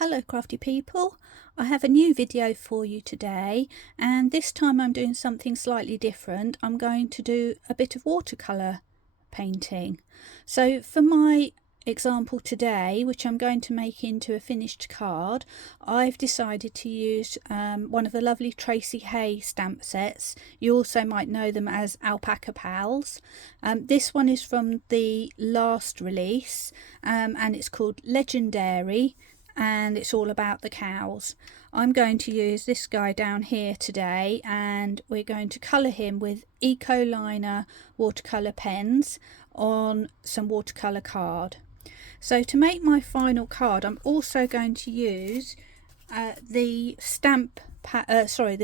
Hello crafty people, I have a new video for you today, and this time I'm doing something slightly different. I'm going to do a bit of watercolour painting. So for my example today, which I'm going to make into a finished card, I've decided to use one of the lovely Tracey Hey stamp sets. You also might know them as Alpaca Pals. This one is from the last release, and it's called Legen-Dairy, and it's all about the cows. I'm going to use this guy down here today, and we're going to colour him with Ecoliner watercolour pens on some watercolour card. So to make my final card, I'm also going to use the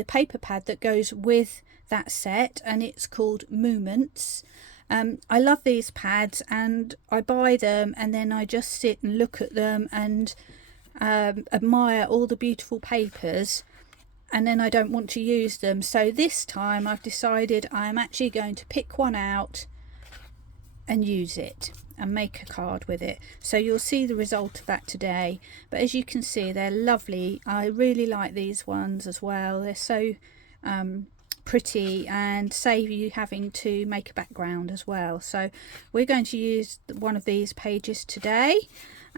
paper pad that goes with that set, and it's called Moments. I love these pads, and I buy them and then I just sit and look at them and admire all the beautiful papers, and then I don't want to use them. So this time I've decided I'm actually going to pick one out and use it and make a card with it. So you'll see the result of that today, but as you can see, they're lovely. I really like these ones as well. They're so pretty and save you having to make a background as well. So we're going to use one of these pages today.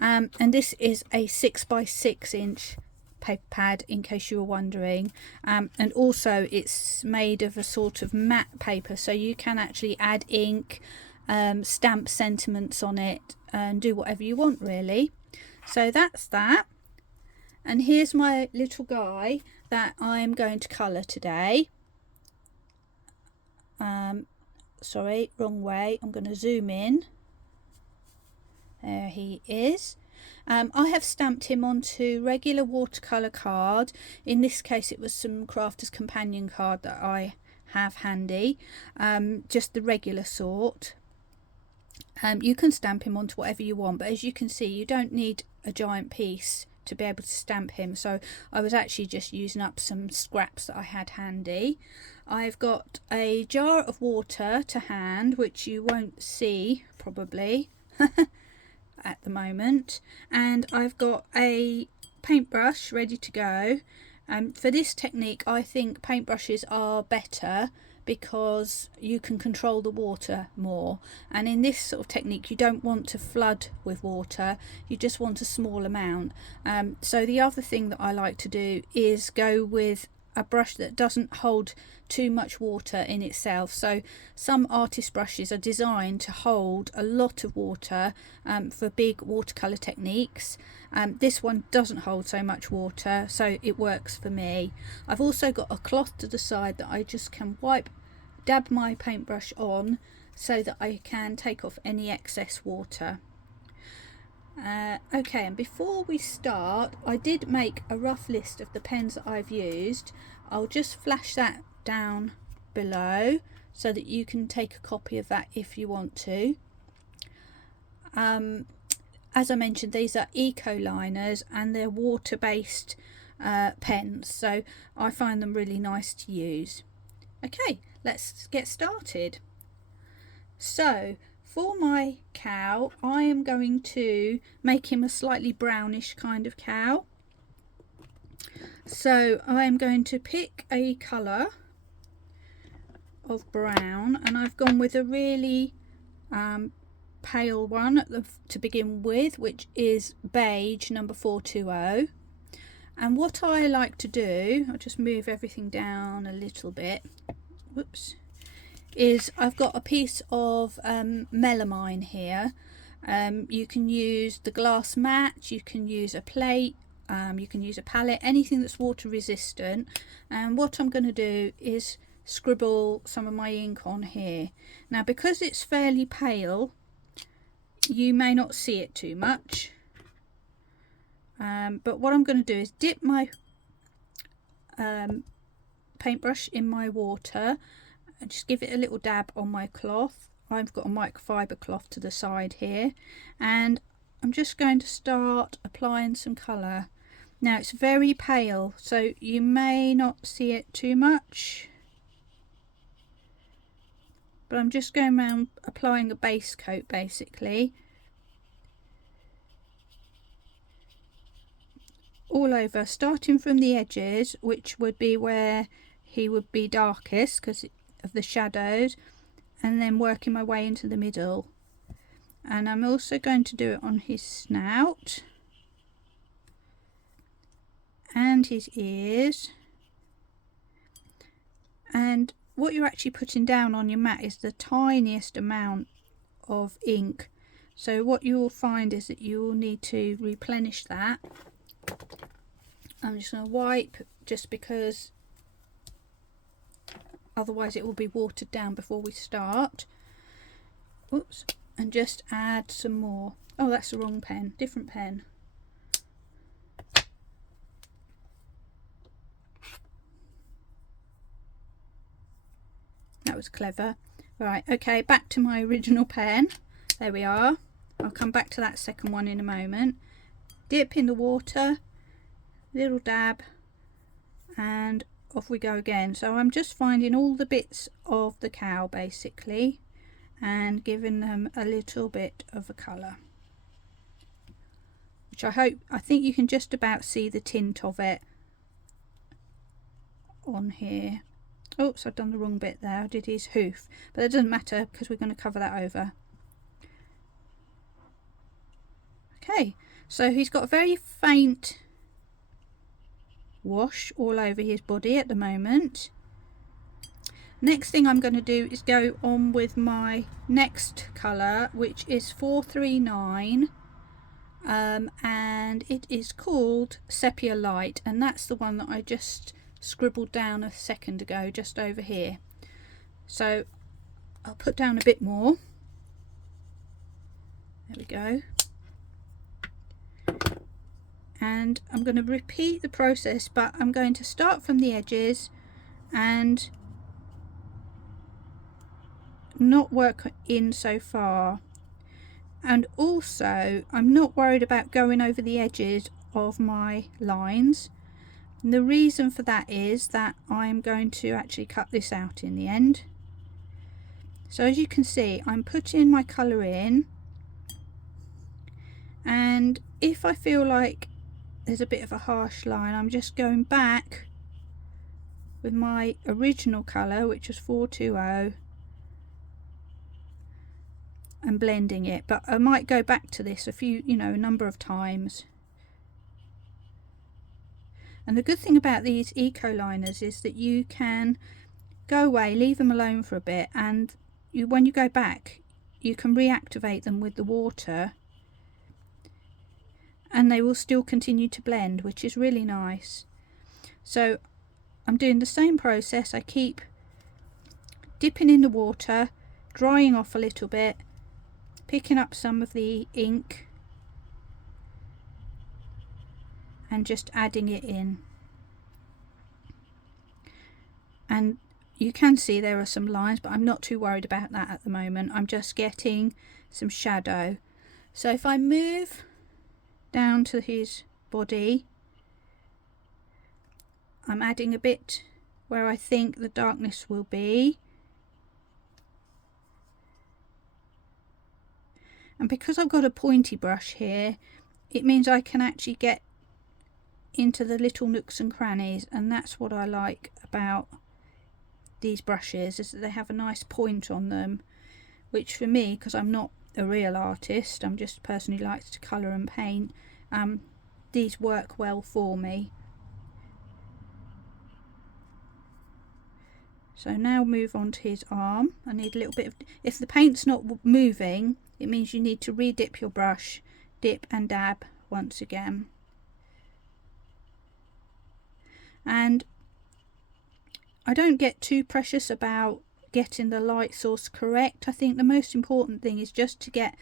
And this is a 6x6 inch paper pad, in case you were wondering, and also it's made of a sort of matte paper, so you can actually add ink, stamp sentiments on it, and do whatever you want really. So that's that, and here's my little guy that I'm going to colour today. Sorry, wrong way. I'm going to zoom in. There he is. I have stamped him onto regular watercolour card. In this case it was some Crafter's Companion card that I have handy, just the regular sort. You can stamp him onto whatever you want, but as you can see, you don't need a giant piece to be able to stamp him, so I was actually just using up some scraps that I had handy. I've got a jar of water to hand, which you won't see probably at the moment, and I've got a paintbrush ready to go. For this technique I think paintbrushes are better because you can control the water more, and in this sort of technique you don't want to flood with water, you just want a small amount. So the other thing that I like to do is go with a brush that doesn't hold too much water in itself. So some artist brushes are designed to hold a lot of water for big watercolor techniques. This one doesn't hold so much water, so it works for me. I've also got a cloth to the side that I just can dab my paintbrush on so that I can take off any excess water. Okay, and before we start, I did make a rough list of the pens that I've used. I'll just flash that down below so that you can take a copy of that if you want to. As I mentioned, these are Ecoliners and they're water-based pens, so I find them really nice to use. Okay, let's get started. So for my cow, I am going to make him a slightly brownish kind of cow. So I am going to pick a colour of brown, and I've gone with a really pale one to begin with, which is beige number 420. And what I like to do, I'll just move everything down a little bit, whoops, is I've got a piece of melamine here. You can use the glass mat, you can use a plate, you can use a palette, anything that's water resistant. And what I'm going to do is scribble some of my ink on here. Now because it's fairly pale, you may not see it too much, but what I'm going to do is dip my paintbrush in my water and just give it a little dab on my cloth. I've got a microfiber cloth to the side here, and I'm just going to start applying some colour. Now it's very pale, so you may not see it too much, but I'm just going around applying a base coat basically. all over, starting from the edges, which would be where he would be darkest because of the shadows, and then working my way into the middle. And I'm also going to do it on his snout and his ears. And what you're actually putting down on your mat is the tiniest amount of ink, so what you will find is that you will need to replenish that. I'm just going to wipe, just because otherwise it will be watered down before we start. Oops. And just add some more. Oh, that's the wrong pen, different pen. That was clever. Right, okay, back to my original pen. There we are. I'll come back to that second one in a moment. Dip in the water, little dab, and off we go again. So I'm just finding all the bits of the cow basically and giving them a little bit of a colour, which I think you can just about see the tint of it on here. Oops, I've done the wrong bit there. I did his hoof, but it doesn't matter because we're going to cover that over. Okay, so he's got a very faint wash all over his body at the moment. Next thing I'm going to do is go on with my next colour, which is 439, and it is called Sepia Light, and that's the one that I just scribbled down a second ago, just over here. So I'll put down a bit more. There we go. And I'm going to repeat the process, but I'm going to start from the edges and not work in so far. And also I'm not worried about going over the edges of my lines, and the reason for that is that I'm going to actually cut this out in the end. So as you can see, I'm putting my colour in, and if I feel like there's a bit of a harsh line, I'm just going back with my original colour, which was 420, and blending it. But I might go back to this a number of times. And the good thing about these Ecoliners is that you can go away, leave them alone for a bit, and when you go back you can reactivate them with the water and they will still continue to blend, which is really nice. So I'm doing the same process. I keep dipping in the water, drying off a little bit, picking up some of the ink and just adding it in. And you can see there are some lines, but I'm not too worried about that at the moment. I'm just getting some shadow. So if I move down to his body, I'm adding a bit where I think the darkness will be. And because I've got a pointy brush here, it means I can actually get into the little nooks and crannies, and that's what I like about these brushes, is that they have a nice point on them, which for me, because I'm not a real artist, I'm just a person who likes to colour and paint, these work well for me. So now move on to his arm. I need a little bit of, if the paint's not moving, it means you need to re-dip your brush, dip and dab once again. And I don't get too precious about getting the light source correct. I think the most important thing is just to get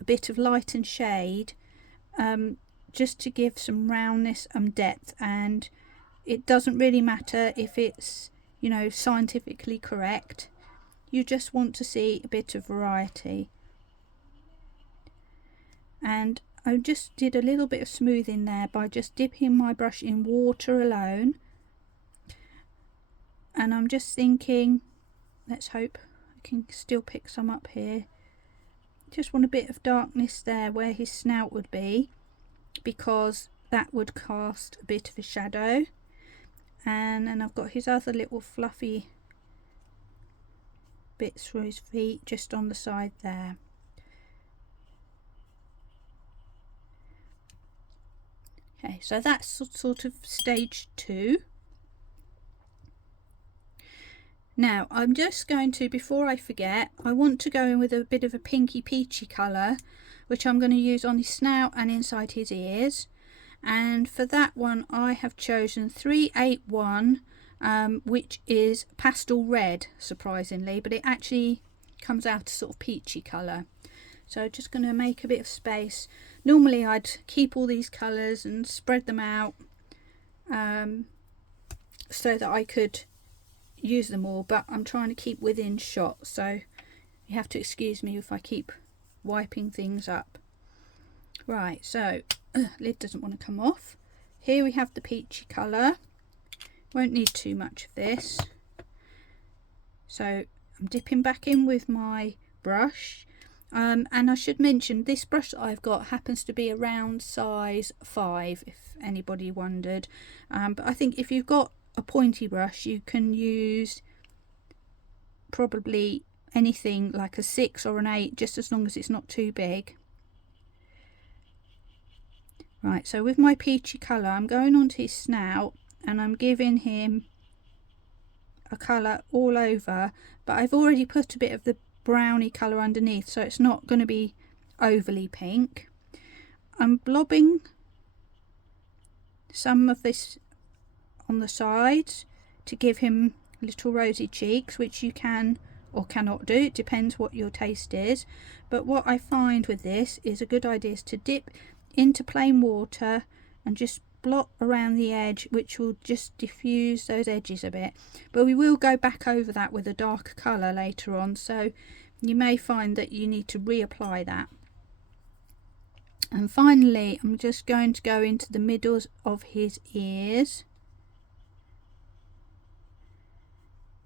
a bit of light and shade, just to give some roundness and depth, and it doesn't really matter if it's, you know, scientifically correct. You just want to see a bit of variety. And I just did a little bit of smoothing there by just dipping my brush in water alone. And I'm just thinking, let's hope I can still pick some up here. Just want a bit of darkness there where his snout would be, because that would cast a bit of a shadow. And then I've got his other little fluffy bits for his feet just on the side there. Okay, so that's sort of stage 2. Now I'm just going to, before I forget, I want to go in with a bit of a pinky peachy colour, which I'm going to use on his snout and inside his ears. And for that one I have chosen 381, which is pastel red, surprisingly, but it actually comes out a sort of peachy colour. So just going to make a bit of space. Normally I'd keep all these colours and spread them out so that I could use them all, but I'm trying to keep within shot, so you have to excuse me if I keep wiping things up. Right, so lid doesn't want to come off. Here we have the peachy colour. Won't need too much of this. So I'm dipping back in with my brush. And I should mention, this brush that I've got happens to be a round size 5, if anybody wondered. But I think if you've got a pointy brush, you can use probably anything like a 6 or an 8, just as long as it's not too big. Right, so with my peachy colour, I'm going onto his snout and I'm giving him a colour all over, but I've already put a bit of the browny colour underneath, so it's not going to be overly pink. I'm blobbing some of this on the sides to give him little rosy cheeks, which you can or cannot do, it depends what your taste is. But what I find with this is a good idea is to dip into plain water and just blot around the edge, which will just diffuse those edges a bit. But we will go back over that with a darker colour later on, so you may find that you need to reapply that. And finally I'm just going to go into the middles of his ears,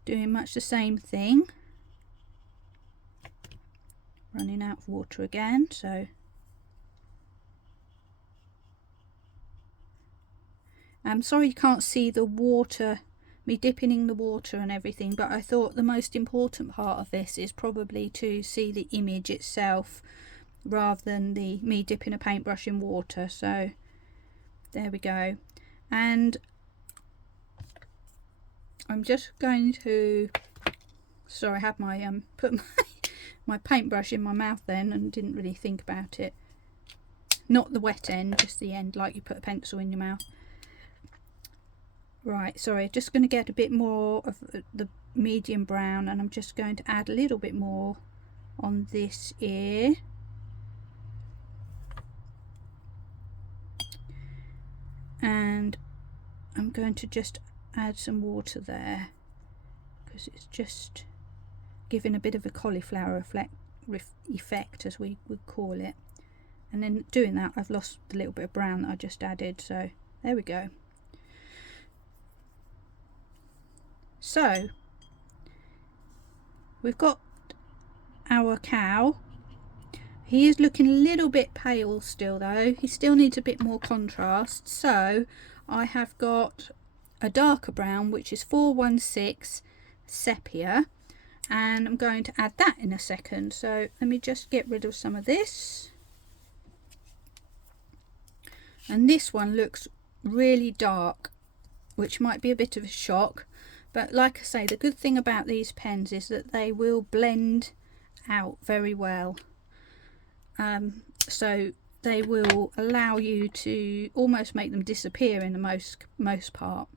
doing much the same thing. Running out of water again, so I'm sorry you can't see the water, me dipping in the water and everything, but I thought the most important part of this is probably to see the image itself rather than me dipping a paintbrush in water. So there we go. And I'm just going to, sorry, I had my put my paintbrush in my mouth then and didn't really think about it. Not the wet end, just the end, like you put a pencil in your mouth. Right, sorry, just going to get a bit more of the medium brown, and I'm just going to add a little bit more on this ear. And I'm going to just add some water there because it's just giving a bit of a cauliflower effect, as we would call it. And then doing that, I've lost the little bit of brown that I just added, so there we go. So we've got our cow. He is looking a little bit pale still though. He still needs a bit more contrast. So I have got a darker brown, which is 416 sepia, and I'm going to add that in a second. So let me just get rid of some of this. And this one looks really dark, which might be a bit of a shock. But like I say, the good thing about these pens is that they will blend out very well. So they will allow you to almost make them disappear in the most part.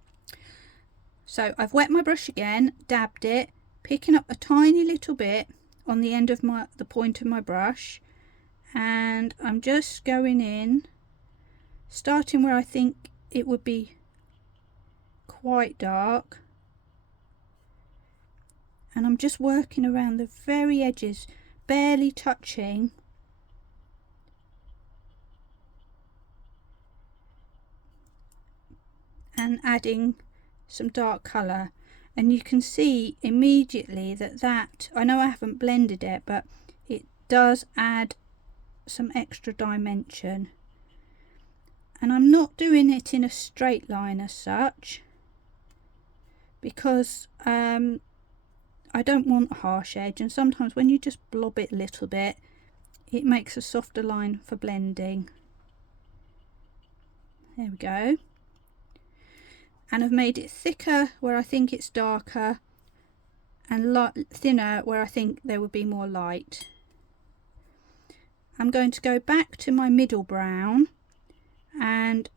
So I've wet my brush again, dabbed it, picking up a tiny little bit on the end of the point of my brush, and I'm just going in, starting where I think it would be quite dark. And I'm just working around the very edges, barely touching. And adding some dark colour. And you can see immediately that, I know I haven't blended it, but it does add some extra dimension. And I'm not doing it in a straight line as such, because I don't want a harsh edge, and sometimes when you just blob it a little bit, it makes a softer line for blending. There we go. And I've made it thicker where I think it's darker, and thinner where I think there would be more light. I'm going to go back to my middle brown, and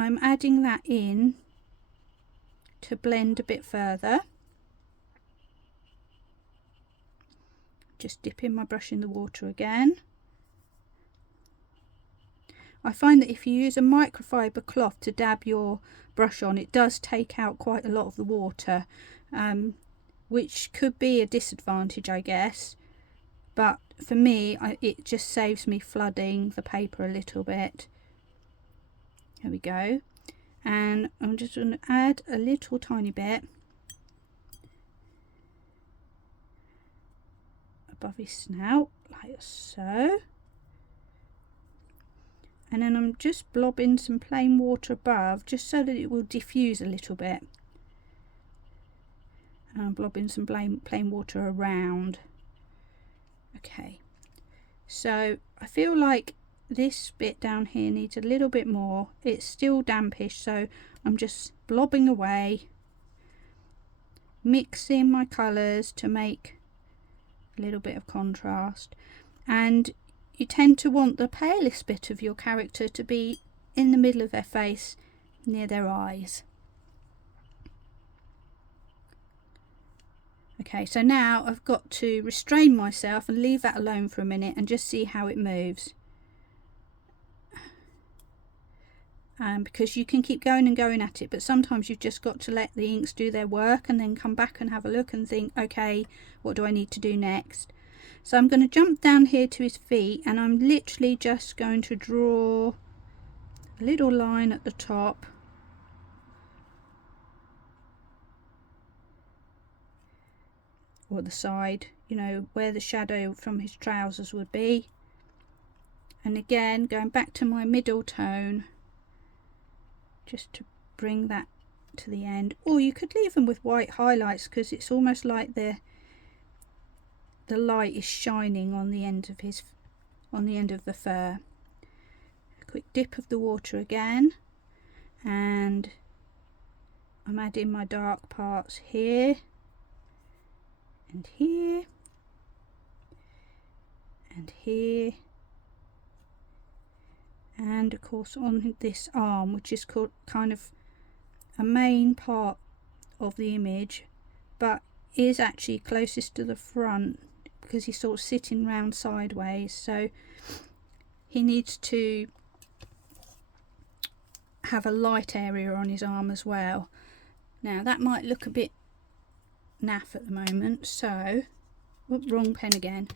I'm adding that in to blend a bit further. Just dipping my brush in the water again. I find that if you use a microfiber cloth to dab your brush on, it does take out quite a lot of the water, which could be a disadvantage, I guess. But for me, it just saves me flooding the paper a little bit. There we go. And I'm just going to add a little tiny bit above his snout, like so. And then I'm just blobbing some plain water above, just so that it will diffuse a little bit. And I'm blobbing some plain water around. Okay, so I feel like this bit down here needs a little bit more. It's still dampish, so I'm just blobbing away, mixing my colours to make a little bit of contrast. And you tend to want the palest bit of your character to be in the middle of their face, near their eyes. Okay, so now I've got to restrain myself and leave that alone for a minute and just see how it moves. Because you can keep going and going at it, but sometimes you've just got to let the inks do their work and then come back and have a look and think, okay, what do I need to do next? So I'm going to jump down here to his feet, and I'm literally just going to draw a little line at the top. Or the side, you know, where the shadow from his trousers would be. And again, going back to my middle tone, just to bring that to the end. Or you could leave them with white highlights, because it's almost like the light is shining on the end of the fur. A quick dip of the water again, and I'm adding my dark parts here and here and here, and of course on this arm, which is called kind of a main part of the image, but is actually closest to the front because he's sort of sitting round sideways, so he needs to have a light area on his arm as well. Now that might look a bit naff at the moment, so wrong pen again.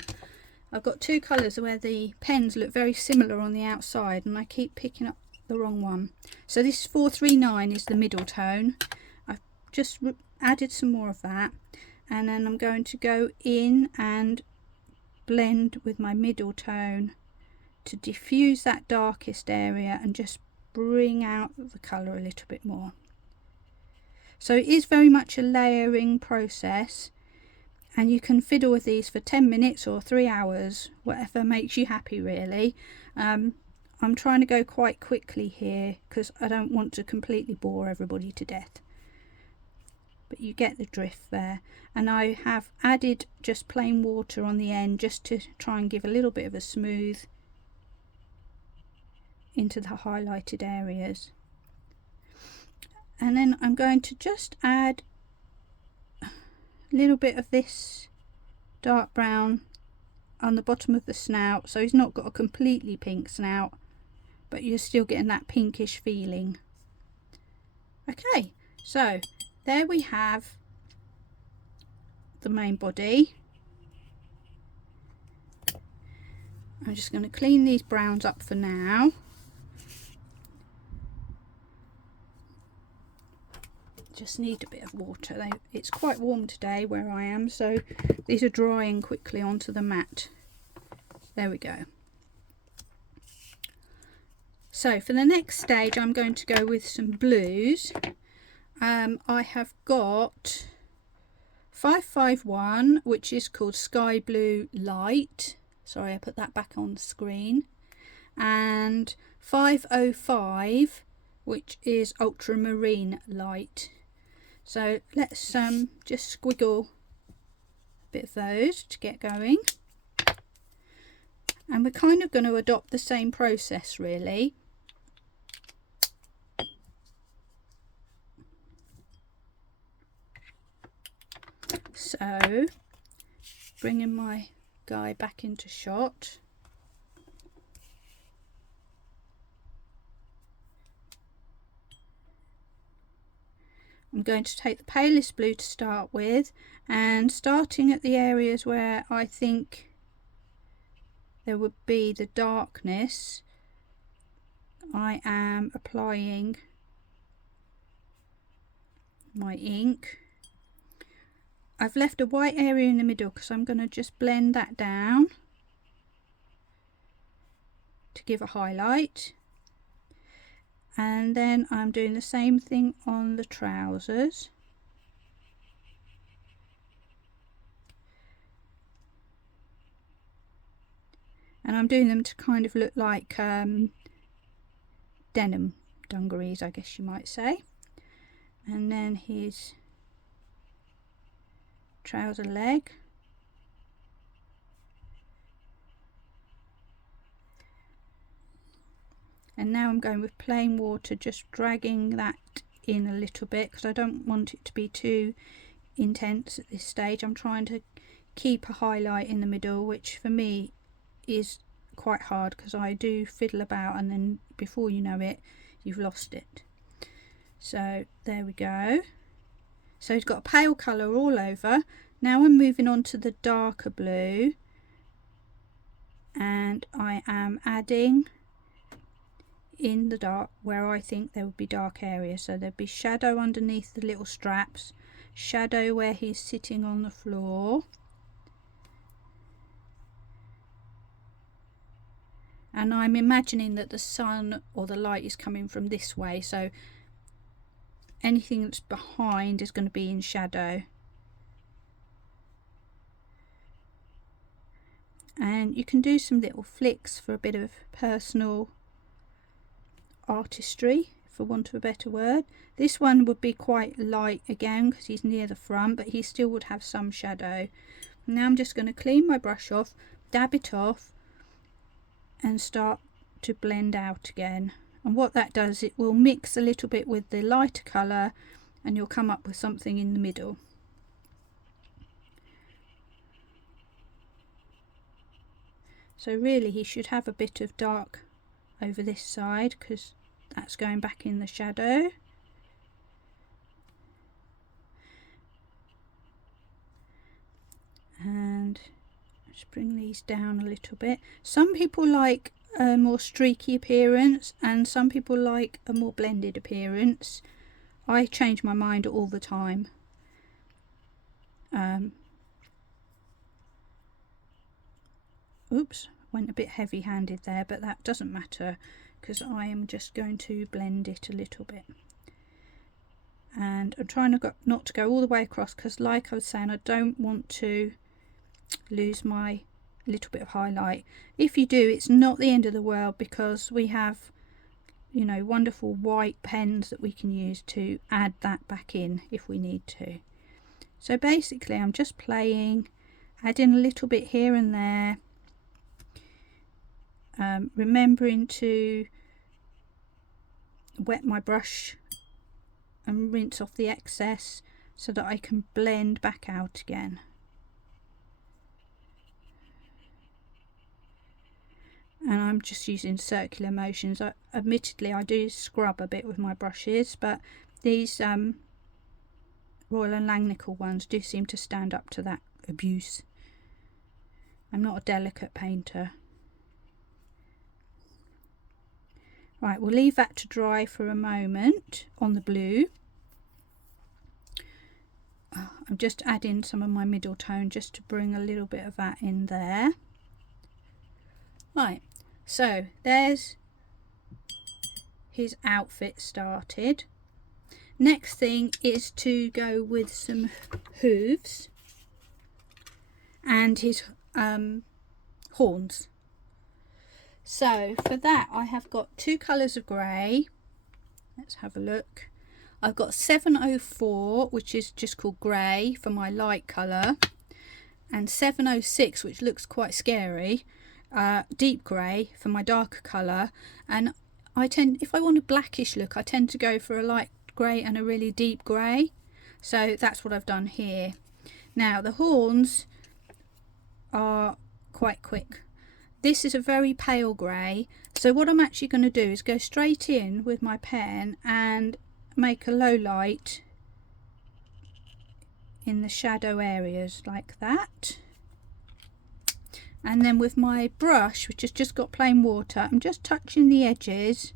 I've got two colours where the pens look very similar on the outside, and I keep picking up the wrong one. So this 439 is the middle tone. I've just added some more of that, and then I'm going to go in and blend with my middle tone to diffuse that darkest area and just bring out the colour a little bit more. So it is very much a layering process, and you can fiddle with these for 10 minutes or 3 hours, whatever makes you happy really. I'm trying to go quite quickly here because I don't want to completely bore everybody to death. But you get the drift there, and I have added just plain water on the end just to try and give a little bit of a smooth into the highlighted areas. And then I'm going to just add a little bit of this dark brown on the bottom of the snout, so he's not got a completely pink snout, but you're still getting that pinkish feeling. Okay, so there we have the main body. I'm just going to clean these browns up for now. Just need a bit of water. It's quite warm today where I am, so these are drying quickly onto the mat. There we go. So for the next stage I'm going to go with some blues. I have got 551, which is called Sky Blue Light. Sorry, I put that back on the screen. And 505, which is Ultramarine Light. So let's just squiggle a bit of those to get going. And we're kind of going to adopt the same process really. So bringing my guy back into shot. I'm going to take the palest blue to start with, and starting at the areas where I think there would be the darkness, I am applying my ink. I've left a white area in the middle because I'm going to just blend that down to give a highlight. And then I'm doing the same thing on the trousers. And I'm doing them to kind of look like denim dungarees, I guess you might say. And then his trouser leg. And now I'm going with plain water, just dragging that in a little bit because I don't want it to be too intense at this stage. I'm trying to keep a highlight in the middle, which for me is quite hard because I do fiddle about and then before you know it, you've lost it. So there we go. So he's got a pale colour all over. Now I'm moving on to the darker blue, and I am adding in the dark where I think there would be dark areas. So there'd be shadow underneath the little straps, shadow where he's sitting on the floor, and I'm imagining that the sun or the light is coming from this way, so anything that's behind is going to be in shadow. And you can do some little flicks for a bit of personal artistry, for want of a better word. This one would be quite light again because he's near the front, but he still would have some shadow. Now I'm just going to clean my brush off, dab it off, and start to blend out again. And what that does, it will mix a little bit with the lighter colour and you'll come up with something in the middle. So really he should have a bit of dark over this side because that's going back in the shadow. And just bring these down a little bit. Some people like a more streaky appearance and some people like a more blended appearance. I change my mind all the time. Oops, went a bit heavy handed there, but that doesn't matter because I am just going to blend it a little bit. And I'm trying not to go all the way across because, like I was saying, I don't want to lose my little bit of highlight. If you do, it's not the end of the world because we have, you know, wonderful white pens that we can use to add that back in if we need to. So basically I'm just playing, adding a little bit here and there, remembering to wet my brush and rinse off the excess so that I can blend back out again. And I'm just using circular motions. Admittedly I do scrub a bit with my brushes, but these Royal and Langnickel ones do seem to stand up to that abuse. I'm not a delicate painter. Right, we'll leave that to dry for a moment on the blue. I'm just adding some of my middle tone just to bring a little bit of that in there. Right, so there's his outfit started. Next thing is to go with some hooves and his horns. So for that I have got two colours of grey. Let's have a look. I've got 704, which is just called grey, for my light colour, and 706, which looks quite scary, deep grey, for my darker colour. And I tend, if I want a blackish look, I tend to go for a light grey and a really deep grey. So that's what I've done here. Now the horns are quite quick. This is a very pale grey, so what I'm actually going to do is go straight in with my pen and make a low light in the shadow areas like that. And then with my brush, which has just got plain water, I'm just touching the edges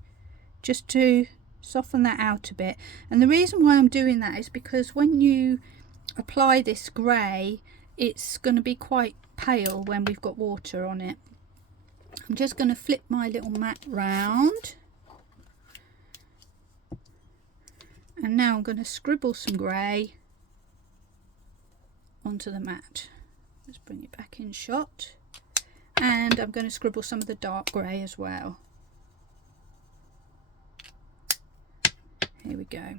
just to soften that out a bit. And the reason why I'm doing that is because when you apply this grey, it's going to be quite pale when we've got water on it. I'm just going to flip my little mat round, and now I'm going to scribble some grey onto the mat. Let's bring it back in shot, and I'm going to scribble some of the dark grey as well. Here we go.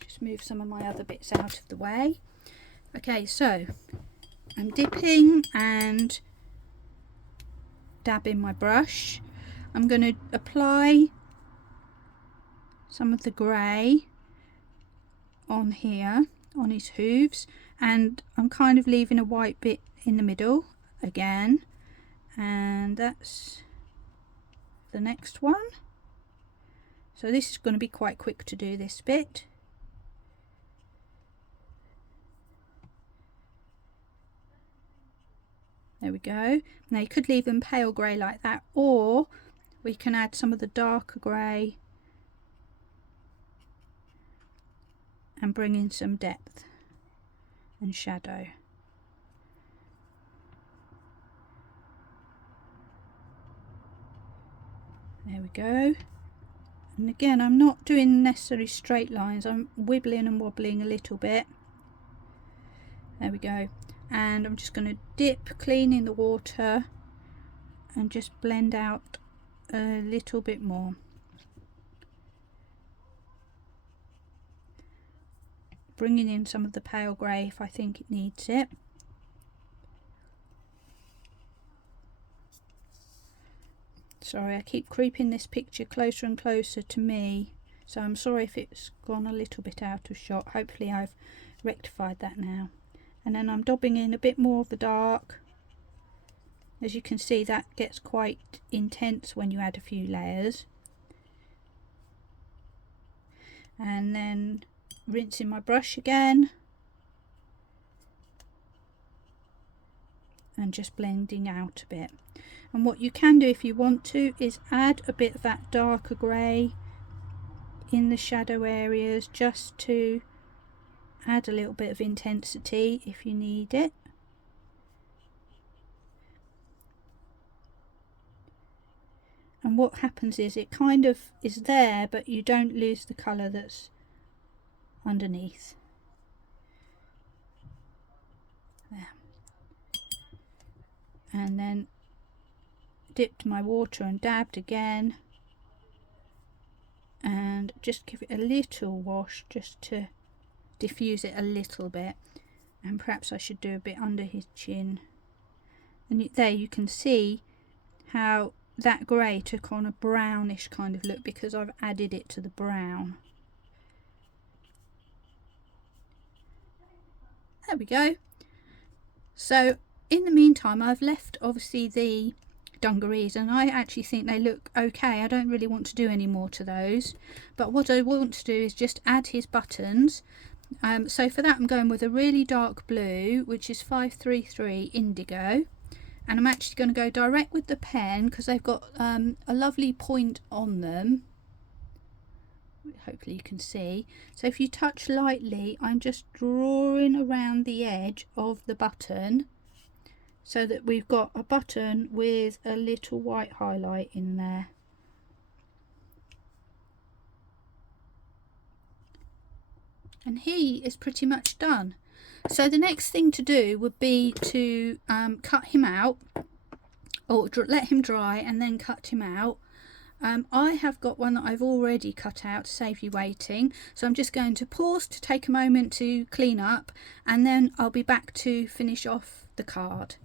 Just move some of my other bits out of the way. Okay, so I'm dipping and dabbing my brush. I'm going to apply some of the grey on here, on his hooves, and I'm kind of leaving a white bit in the middle again, and that's the next one. So this is going to be quite quick to do this bit. There we go. Now you could leave them pale grey like that, or we can add some of the darker grey and bring in some depth and shadow. There we go. And again, I'm not doing necessarily straight lines, I'm wibbling and wobbling a little bit. There we go. And I'm just going to dip clean in the water and just blend out a little bit more. Bringing in some of the pale grey if I think it needs it. Sorry, I keep creeping this picture closer and closer to me, so I'm sorry if it's gone a little bit out of shot. Hopefully I've rectified that now. And then I'm dabbing in a bit more of the dark. As you can see, that gets quite intense when you add a few layers. And then rinsing my brush again. And just blending out a bit. And what you can do if you want to is add a bit of that darker grey in the shadow areas, just to add a little bit of intensity if you need it. And what happens is it kind of is there, but you don't lose the colour that's underneath. There. And then dipped my water and dabbed again, and just give it a little wash just to diffuse it a little bit. And perhaps I should do a bit under his chin. And there you can see how that grey took on a brownish kind of look because I've added it to the brown. There we go. So in the meantime, I've left obviously the dungarees, and I actually think they look okay. I don't really want to do any more to those, but what I want to do is just add his buttons. So for that I'm going with a really dark blue, which is 533 indigo, and I'm actually going to go direct with the pen because they've got a lovely point on them. Hopefully you can see. So if you touch lightly, I'm just drawing around the edge of the button so that we've got a button with a little white highlight in there. And he is pretty much done. So the next thing to do would be to cut him out, or let him dry and then cut him out. I have got one that I've already cut out to save you waiting, so I'm just going to pause to take a moment to clean up, and then I'll be back to finish off the card.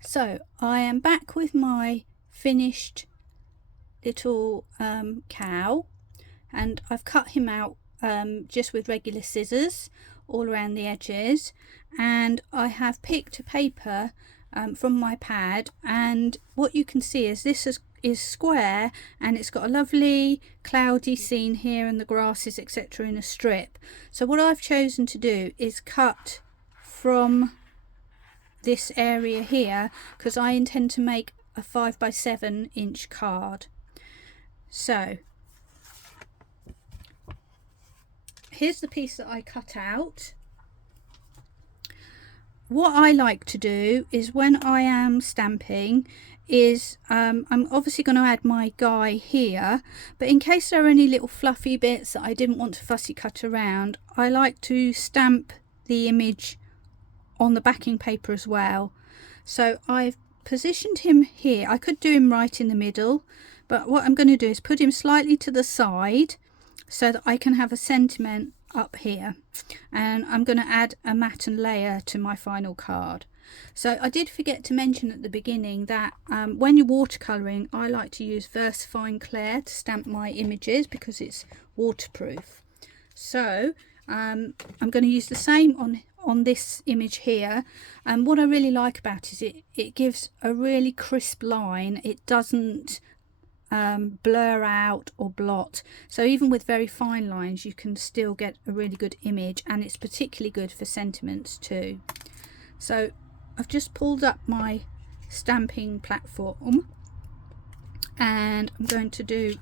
So I am back with my finished little cow, and I've cut him out just with regular scissors all around the edges, and I have picked a paper from my pad, and what you can see is this is square, and it's got a lovely cloudy scene here and the grasses etc. in a strip. So what I've chosen to do is cut from this area here, because I intend to make a 5 by 7 inch card. So here's the piece that I cut out. What I like to do is, when I am stamping, is I'm obviously going to add my guy here, but in case there are any little fluffy bits that I didn't want to fussy cut around, I like to stamp the image on the backing paper as well. So I've positioned him here. I could do him right in the middle, but what I'm going to do is put him slightly to the side so that I can have a sentiment up here, and I'm going to add a matte and layer to my final card. So I did forget to mention at the beginning that when you're watercolouring, I like to use VersaFine Clear to stamp my images because it's waterproof. So I'm going to use the same on this image here, and what I really like about it is it gives a really crisp line. It doesn't blur out or blot, so even with very fine lines you can still get a really good image, and it's particularly good for sentiments too. So I've just pulled up my stamping platform, and I'm going to do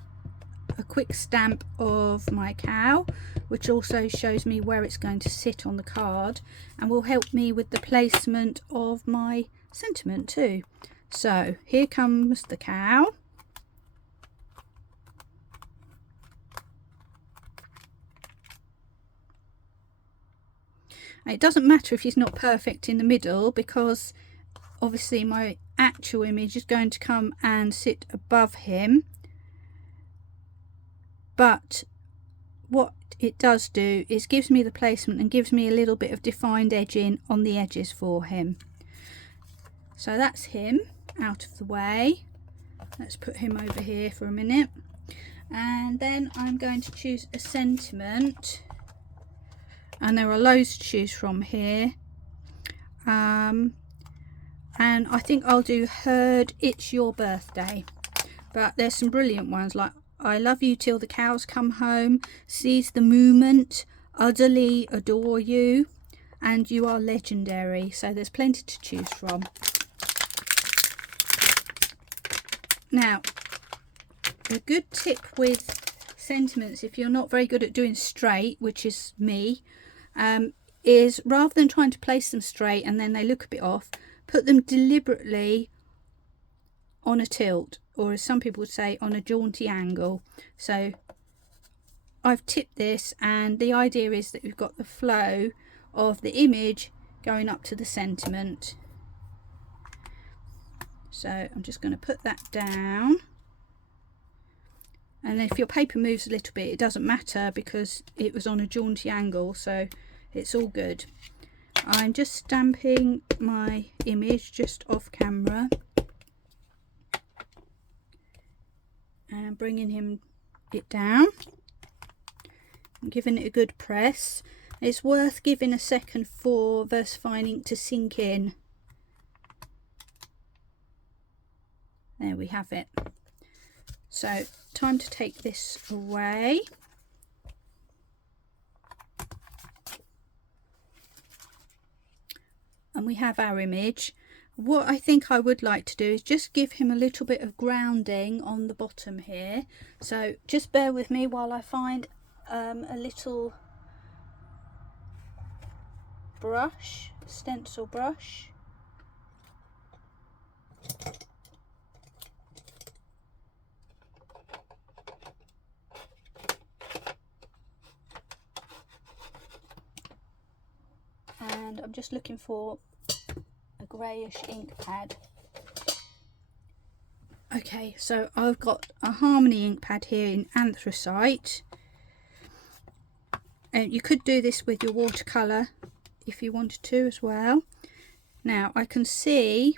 a quick stamp of my cow, which also shows me where it's going to sit on the card and will help me with the placement of my sentiment too. So here comes the cow. It doesn't matter if he's not perfect in the middle, because obviously my actual image is going to come and sit above him, but what it does do is gives me the placement and gives me a little bit of defined edging on the edges for him. So that's him out of the way. Let's put him over here for a minute, and then I'm going to choose a sentiment, and there are loads to choose from here, and I think I'll do Heard It's Your Birthday, but there's some brilliant ones like I Love You Till the Cows Come Home, Seize the Moment, Utterly Adore You, and You Are Legendary. So there's plenty to choose from. Now, a good tip with sentiments, if you're not very good at doing straight, which is me, is rather than trying to place them straight and then they look a bit off, put them deliberately on a tilt, or as some people would say, on a jaunty angle. So I've tipped this, and the idea is that we've got the flow of the image going up to the sentiment. So I'm just going to put that down, and if your paper moves a little bit, it doesn't matter because it was on a jaunty angle, so it's all good. I'm just stamping my image just off camera and bringing it down and giving it a good press. It's worth giving a second for VersaFine ink to sink in. There we have it. So time to take this away. And we have our image. What I think I would like to do is just give him a little bit of grounding on the bottom here. So just bear with me while I find a little brush, stencil brush. I'm just looking for a greyish ink pad. Okay, so I've got a Harmony ink pad here in anthracite. And you could do this with your watercolour if you wanted to as well. Now I can see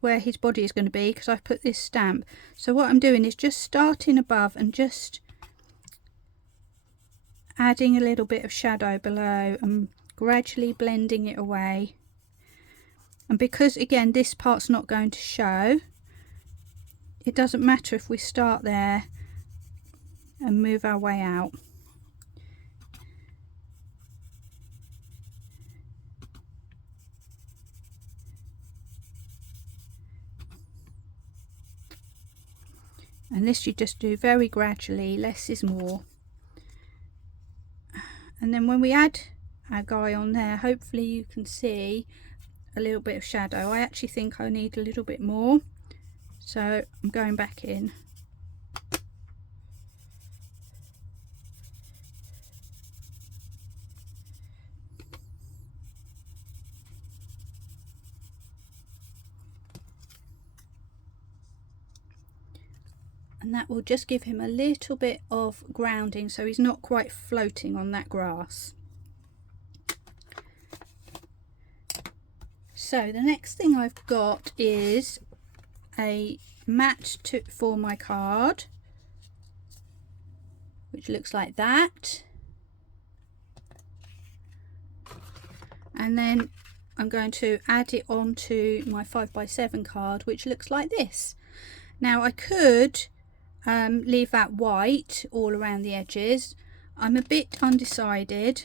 where his body is going to be because I've put this stamp. So what I'm doing is just starting above and just adding a little bit of shadow below and gradually blending it away. And because again this part's not going to show, it doesn't matter if we start there and move our way out. And this you just do very gradually, less is more. And then when we add our guy on there, hopefully you can see a little bit of shadow. I actually think I need a little bit more, so I'm going back in. And that will just give him a little bit of grounding so he's not quite floating on that grass. So the next thing I've got is a mat for my card, which looks like that. And then I'm going to add it onto my 5x7 card, which looks like this. Now I could leave that white all around the edges. I'm a bit undecided.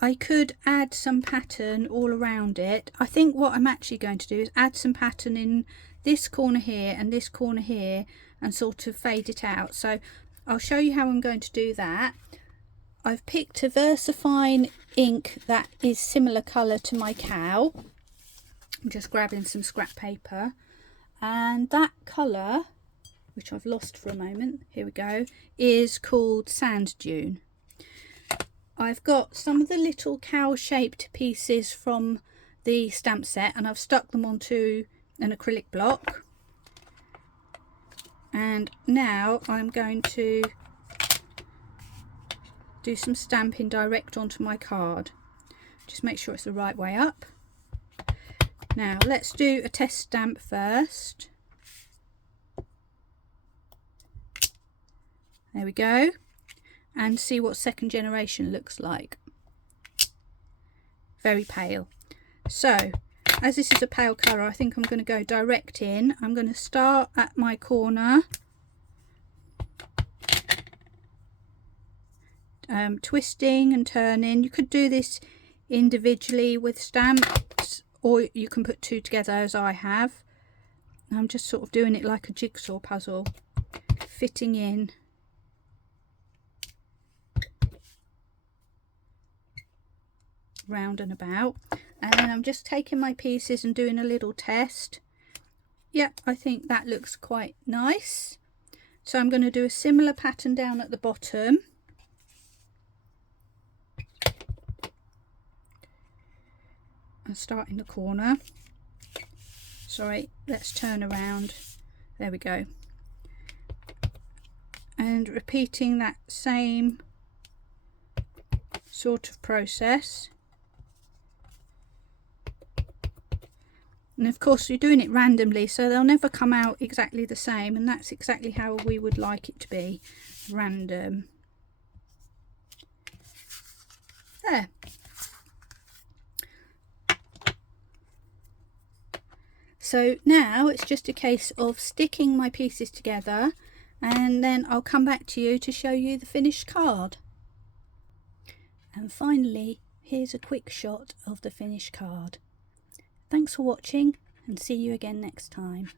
I could add some pattern all around it. I think what I'm actually going to do is add some pattern in this corner here and this corner here and sort of fade it out. So I'll show you how I'm going to do that. I've picked a VersaFine ink that is similar colour to my cow. I'm just grabbing some scrap paper, and that colour, which I've lost for a moment, here we go, is called Sand Dune. I've got some of the little cow shaped pieces from the stamp set and I've stuck them onto an acrylic block, and now I'm going to do some stamping direct onto my card. Just make sure it's the right way up. Now let's do a test stamp first. There we go, and see what second generation looks like. Very pale. So as this is a pale colour, I think I'm going to go direct in. I'm going to start at my corner, twisting and turning. You could do this individually with stamps, or you can put two together as I have. I'm just sort of doing it like a jigsaw puzzle, fitting in. Round and about, and then I'm just taking my pieces and doing a little test. Yep, I think that looks quite nice. So I'm going to do a similar pattern down at the bottom. And start in the corner. Sorry, let's turn around. There we go. And repeating that same sort of process. And of course you're doing it randomly, so they'll never come out exactly the same, and that's exactly how we would like it to be, random. There. So now it's just a case of sticking my pieces together, and then I'll come back to you to show you the finished card. And finally, here's a quick shot of the finished card. Thanks for watching, and see you again next time.